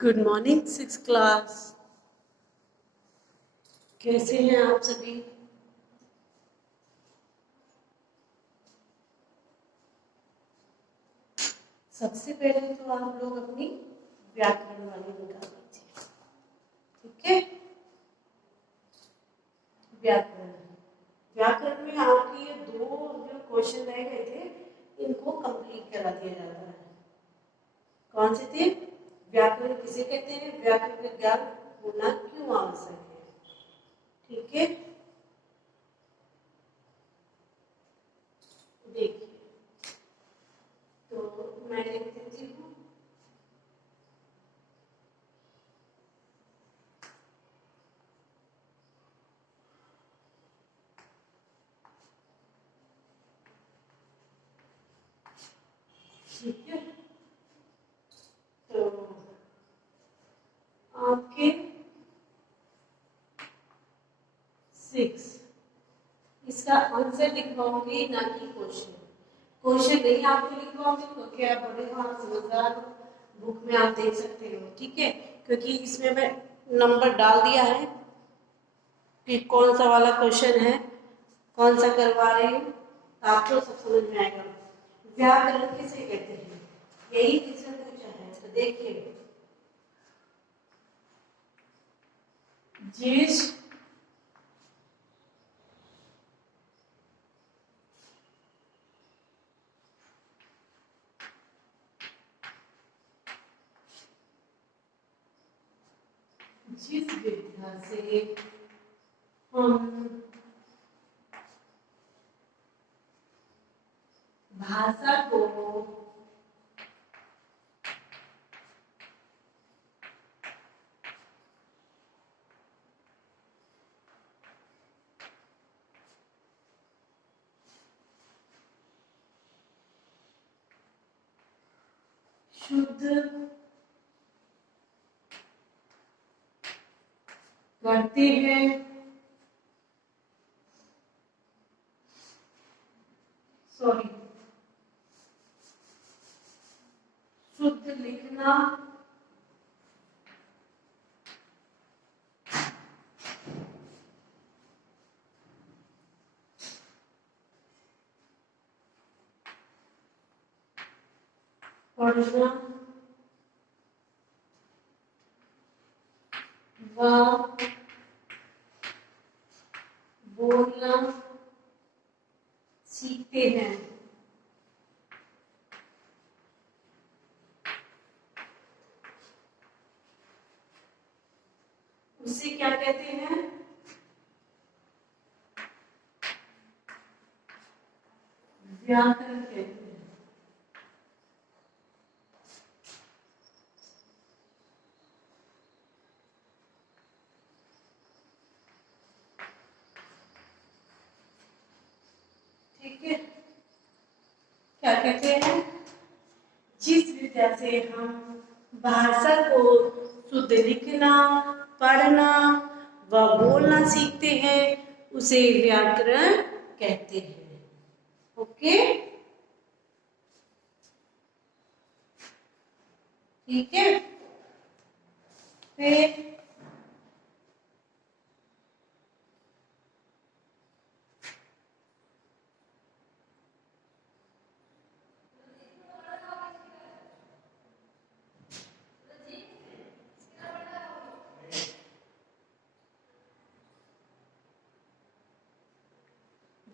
Good morning six class. कैसे हैं आप सभी? सबसे पहले तो आप लोग अपनी व्याकरण वाली निकाल लीजिए। ठीक है, व्याकरण व्याकरण में आपके ये दो जो क्वेश्चन रह गए थे इनको कंप्लीट करा दिया जाता है। कौन से थे? व्याकरण किसे कहते हैं, व्याकरण का ज्ञान होना क्यों आवश्यक है। ठीक है, देखिए तो मैं लिख देती हूँ। ठीक है, तो आपके 6 इसका आंसर लिखवाऊंगी, ना कि क्वेश्चन। क्वेश्चन नहीं आपको लिखवाऊंगी क्योंकि आप बड़े हो, आप समझदार हो, बुक में आप देख सकते हो। ठीक है, क्योंकि इसमें मैं नंबर डाल दिया है कि कौन सा वाला क्वेश्चन है, कौन सा करवा रही हूँ, आपको सब समझ में आएगा। व्याकरण किसे कहते हैं, यही किसने पूछा है। तो देखिए, जिस जिस विद्या से हम भाषा को शुद्ध करते हैं, सॉरी, शुद्ध लिखना पढ़ना व बोलना सीखते हैं। उसे क्या कहते हैं? व्याकरण कहते हैं। ठीक है, क्या कहते हैं? जिस विद्या से हम भाषा को शुद्ध लिखना, पढ़ना व बोलना सीखते हैं उसे व्याकरण कहते हैं। ओके, ठीक है। फिर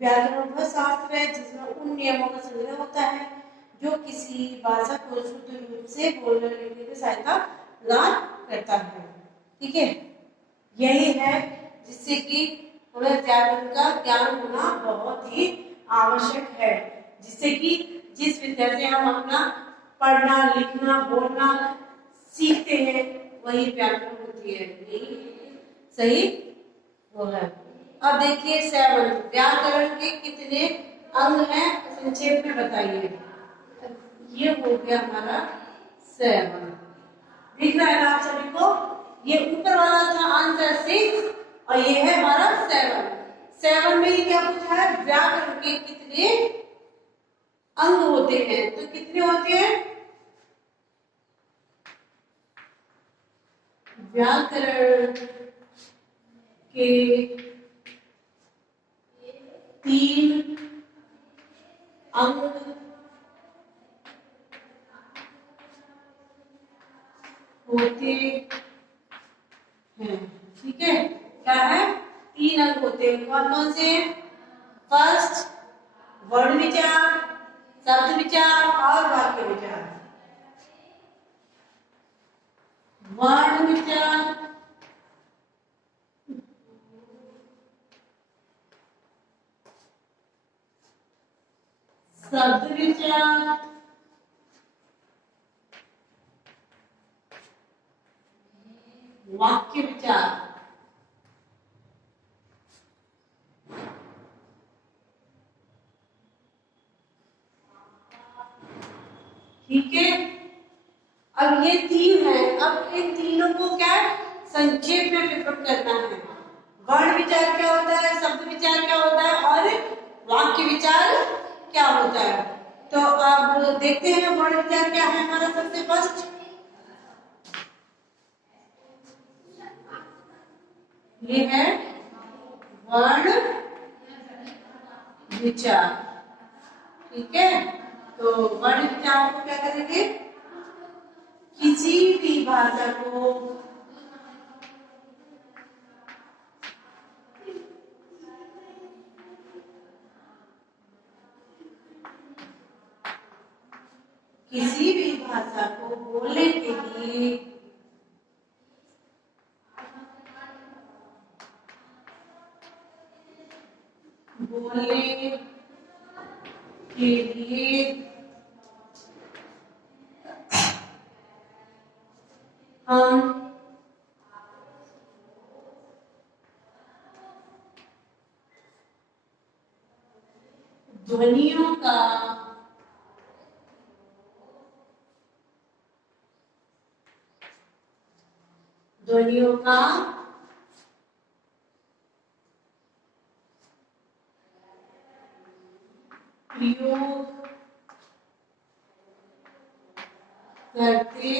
व्याकरण वह शास्त्र है जिसमें उन नियमों का संग्रह होता है जो किसी भाषा को शुद्ध रूप से बोलने लिखने में सहायता प्रदान करता है। ठीक है, यही है जिससे कि हमें व्याकरण का ज्ञान होना बहुत ही आवश्यक है, जिससे कि जिस विद्या से हम अपना पढ़ना लिखना बोलना सीखते हैं वही व्याकरण होती है। यही सही बोला। अब देखिए 7, व्याकरण के कितने अंग हैं संक्षेप में बताइए। ये हो गया हमारा 7, दिख रहा है ना आप सभी को? ये ऊपर वाला था आंसर 6 और ये है हमारा 7 में ये क्या पूछा है, व्याकरण के कितने अंग होते हैं। तो कितने होते हैं? व्याकरण के 3 अंग होते हैं। ठीक है, क्या है? 3 अंग होते हैं। कौन कौन से? फर्स्ट वर्ण विचार, शब्द विचार और वाक्य विचार। वर्ण विचार, शब्द विचार वाक्य विचार। ठीक है, अब ये 3 है। अब इन तीनों को क्या संक्षेप में विवरण करना है। वर्ण विचार क्या होता है, शब्द विचार क्या होता है और वाक्य विचार क्या होता है। तो अब देखते हैं वर्ण विचार क्या है हमारा। सबसे फर्स्ट ये है वर्ण विचार। ठीक है, तो वर्ण विचार को क्या करेंगे? किसी भी भाषा को किसी भी भाषा को बोलने के लिए हम ध्वनियों का प्रयोग करते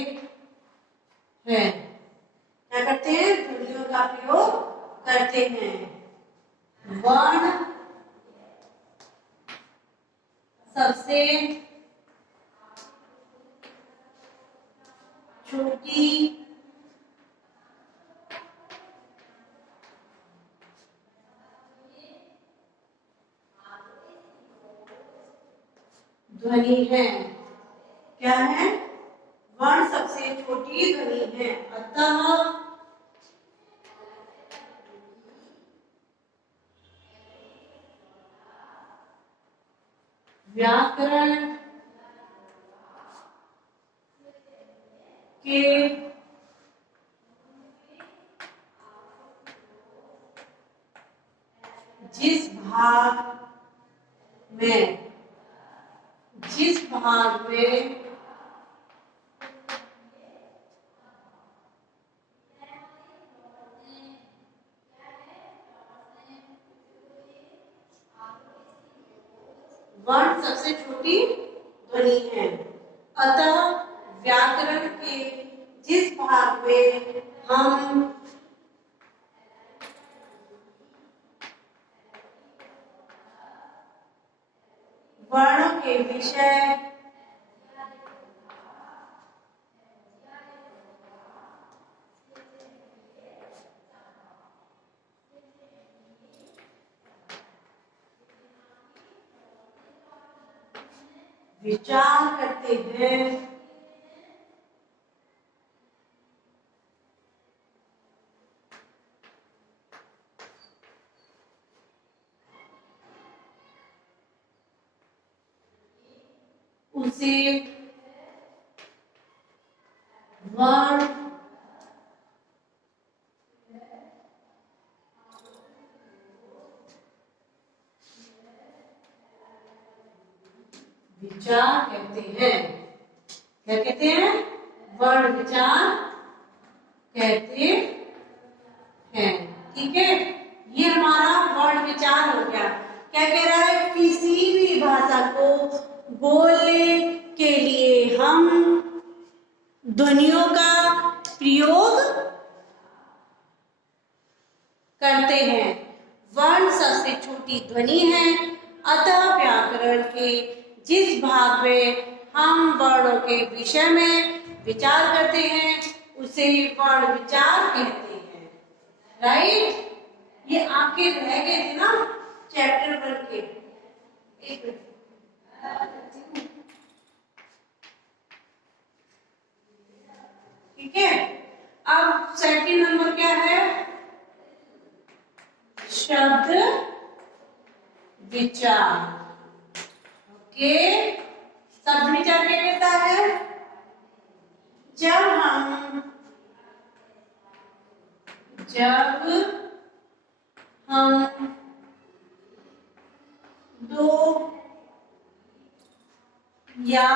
हैं। क्या करते हैं? ध्वनियों का प्रयोग करते हैं। वर्ण सबसे छोटी ध्वनि है। क्या है? वर्ण सबसे छोटी ध्वनि है। अतः व्याकरण के जिस भाग में वर्ण सबसे छोटी ध्वनि है, अतः व्याकरण के जिस भाग में हम वर्णों के विषय विचार करते हैं, उसे वर्ण विचार कहते हैं। क्या कहते हैं? वर्ण विचार कहते हैं। ठीक है, ये हमारा वर्ण विचार हो गया। क्या कह रहा है? किसी भी भाषा को बोलने के लिए हम ध्वनियों का प्रयोग करते हैं। वर्ण सबसे छोटी ध्वनि है, अतः व्याकरण के जिस भाग में हम वर्णों के विषय में विचार करते हैं उसे वर्ण विचार कहते हैं। राइट? ये आपके रह गए थे ना चैप्टर 1 के। एक मिनट, ठीक है। अब सेकंड नंबर क्या है? शब्द विचार। ओके, शब्द विचार क्या कहता है? जब हम दो या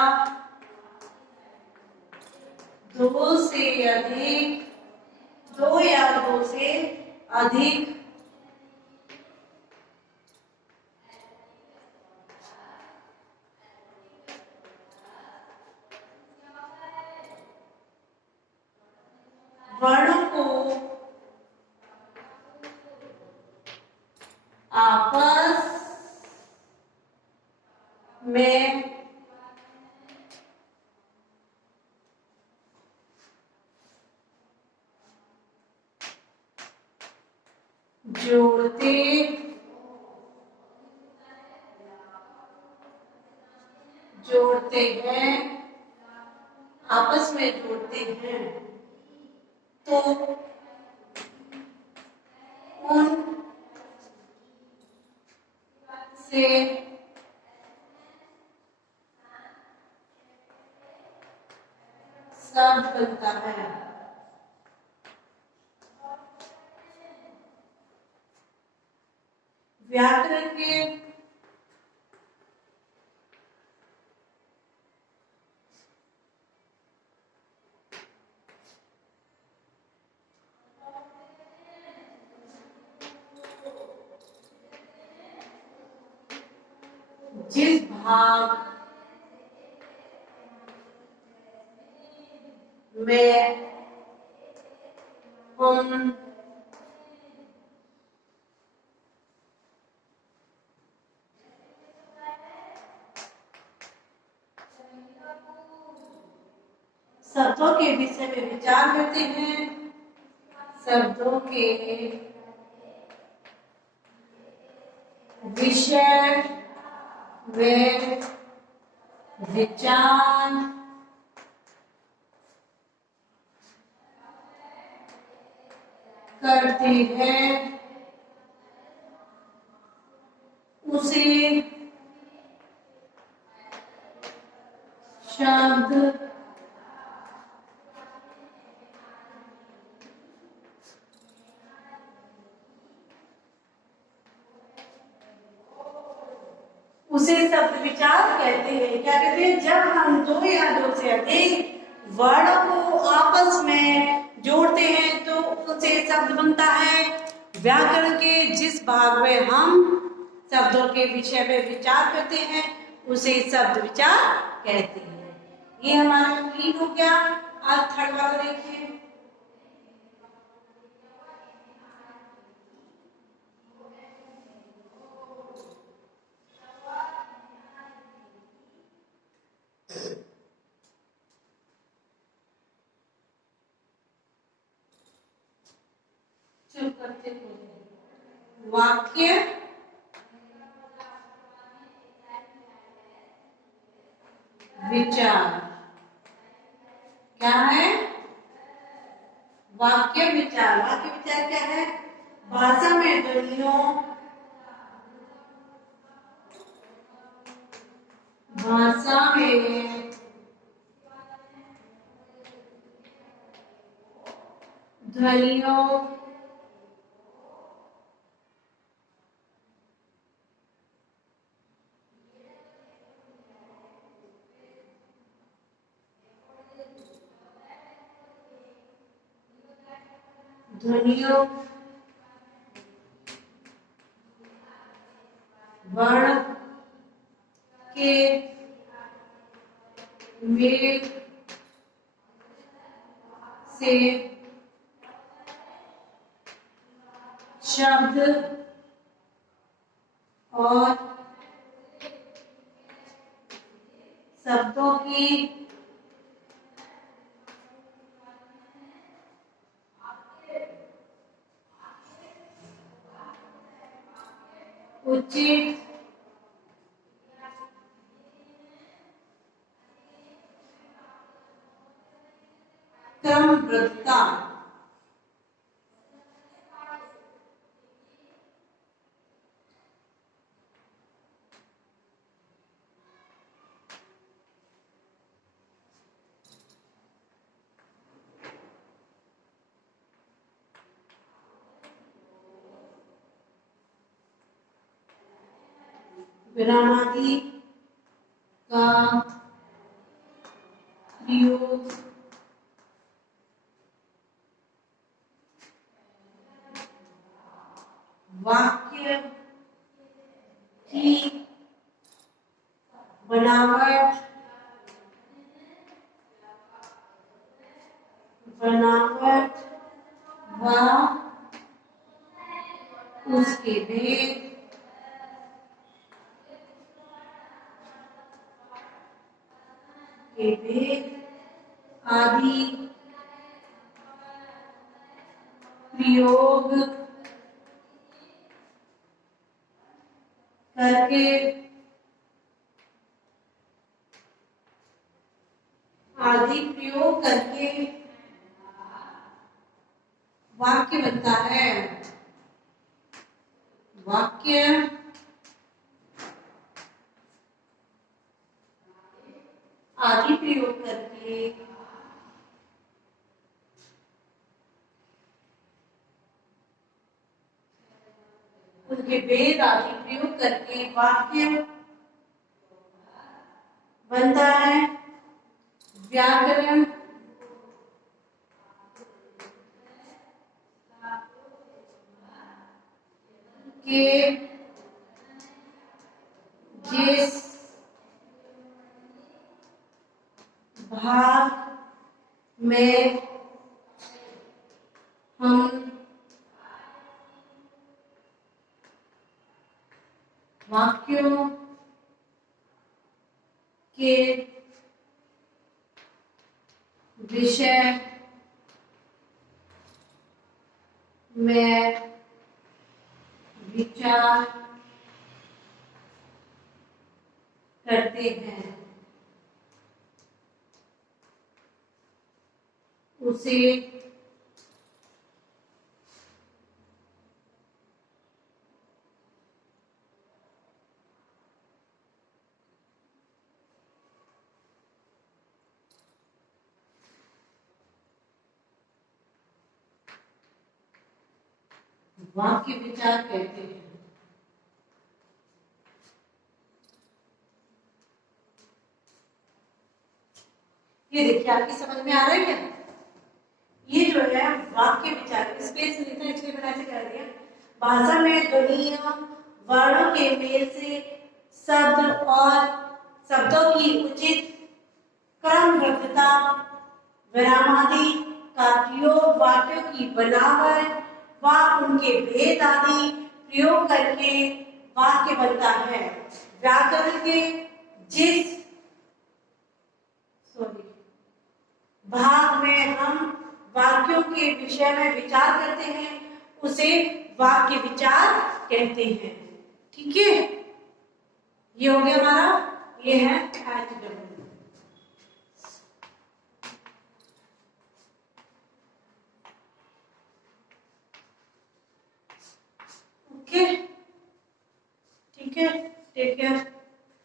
दो से अधिक वर्णों को आपस में जोड़ते हैं, आपस में जोड़ते हैं तो उन से शब्द बनता है। व्याकरण के जिस भाग में हम शब्दों के विषय में विचार करते हैं, शब्दों के विषय में विचार करते हैं उसे शब्द विचार कहते हैं। क्या कहते हैं? जब हम दो या दो से अधिक वर्णों को आपस में जोड़ते हैं तो उनसे शब्द बनता है। व्याकरण के जिस भाग में हम शब्दों के विषय में विचार करते हैं उसे शब्द विचार कहते हैं। ये हमारा कंप्लीट हो गया। आज थर्ड वाला देखिए। चुप करते हुए वाक्य विचार क्या है? वाक्य विचार। वाक्य विचार क्या है? भाषा में ध्वनियों वर्ण के मेल से शब्द और शब्दों की उचित क्रमबद्धता विरामादि का प्रयोग वाक्य की बनावट व उसके भेद आदि प्रयोग करके वाक्य बनता है। वाक्य आदि प्रयोग करके उनके भेद आदि प्रयोग करके वाक्य बनता है। व्याकरण के जिस भाग में हम वाक्यों के विषय में विचार करते हैं उसे वाक्य विचार कहते हैं। ये देखिए आपकी समझ में आ रहा है क्या? ये जो है वाक्य विचार, स्पेस नहीं था इसलिए मैंने ऐसे कर दिया। भाषा में ध्वनियों वर्णों के मेल से शब्द और शब्दों की उचित क्रमबद्धता, विरामादि का प्रयोग, वाक्यों की बनावट व उनके भेद आदि प्रयोग करके वाक्य बनता है। व्याकरण के जिस भाग में हम वाक्यों के विषय में विचार करते हैं उसे वाक्य विचार कहते हैं। ठीक है, ये हो गया हमारा, ये है HW। ओके, ठीक है, टेक केयर।